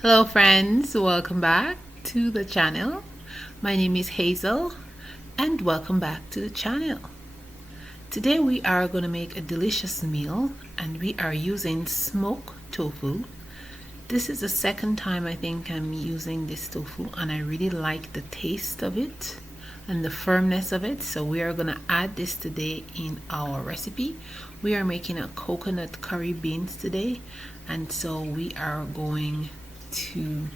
Hello friends, welcome back to the channel. My name is Hazel and welcome back to the channel. Today we are going to make a delicious meal and we are using smoked tofu. This is the second time I think I'm using this tofu and I really like the taste of it and the firmness of it. So we are going to add this today in our recipe. We are making a coconut curry beans today, and so we are going to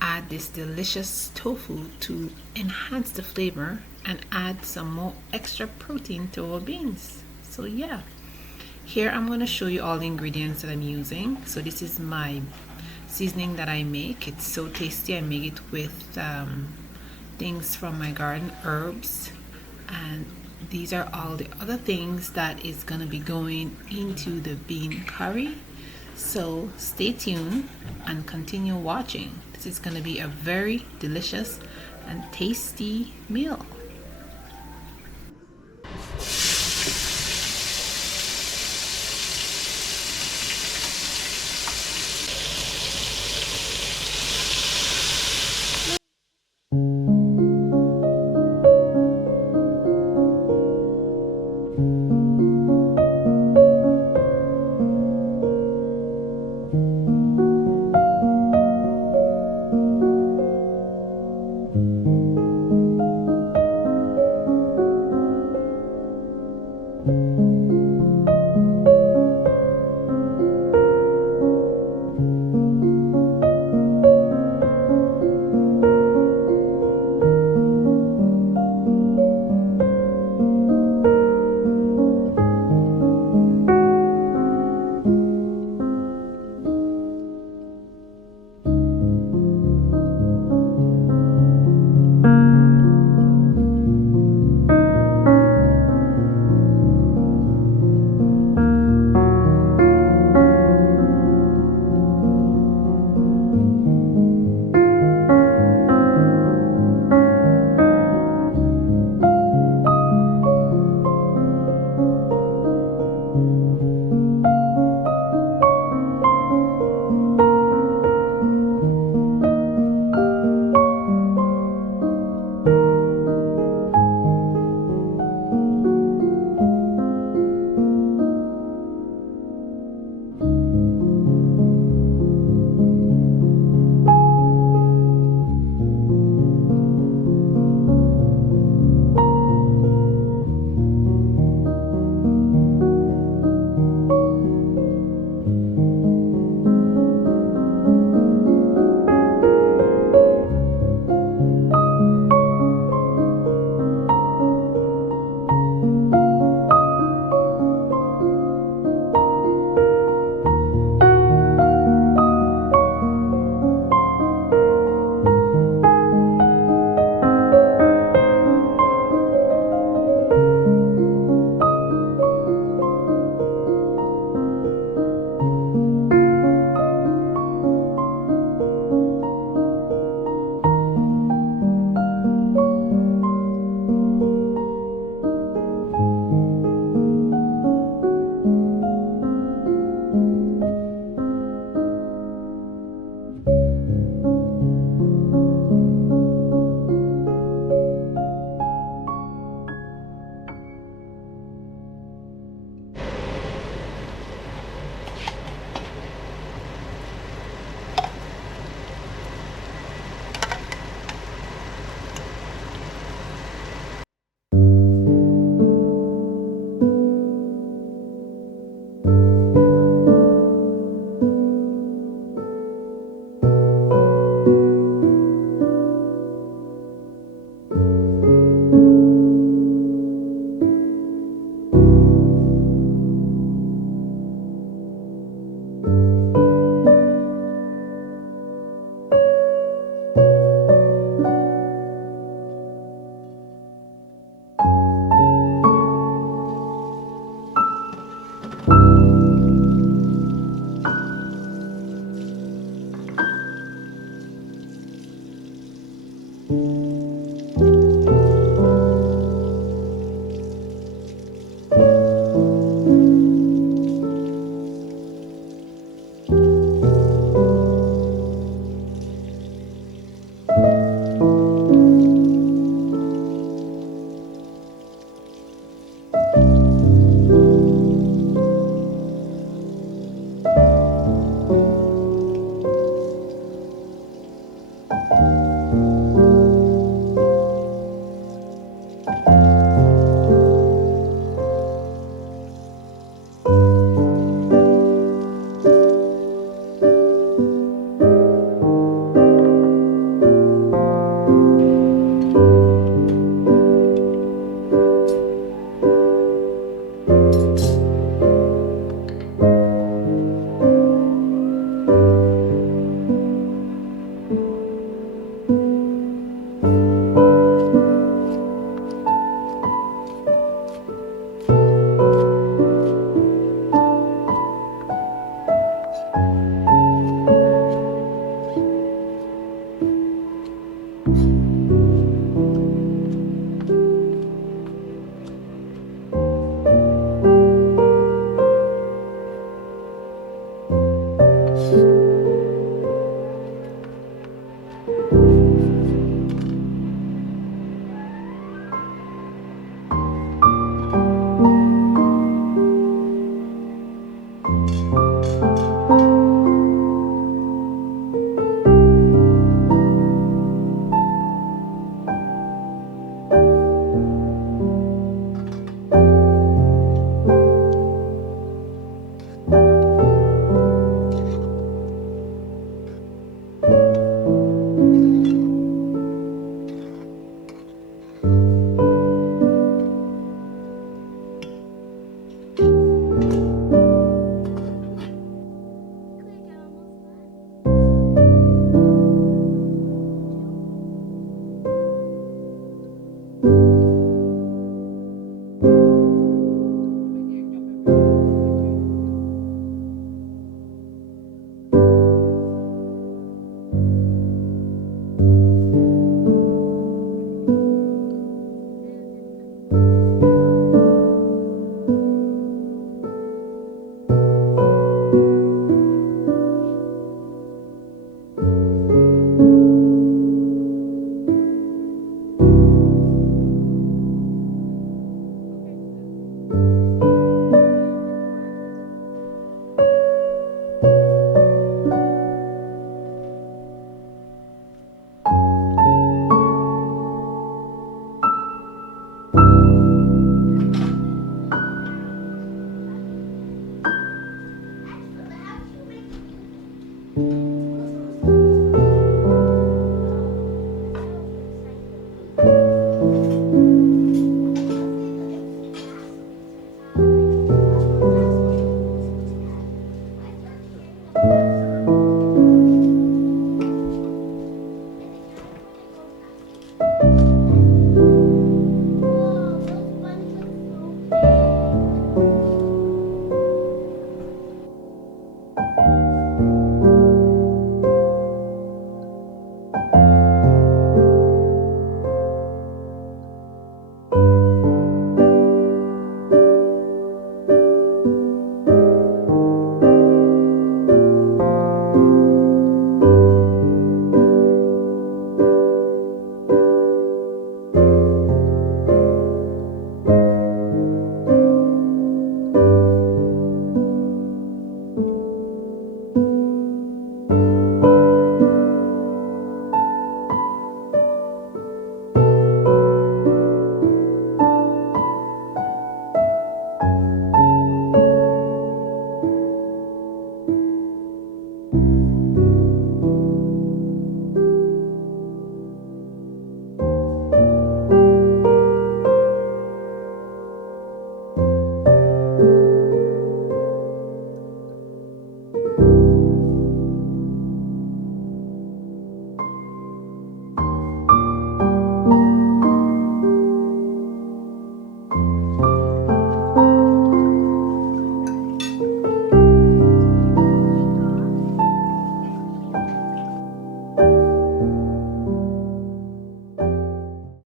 add this delicious tofu to enhance the flavor and add some more extra protein to our beans. So yeah, here I'm going to show you all the ingredients that I'm using. So this is my seasoning that I make. It's so tasty. I make it with things from my garden, herbs, and these are all the other things that is going to be going into the bean curry. So stay tuned and continue watching. This is going to be a very delicious and tasty meal.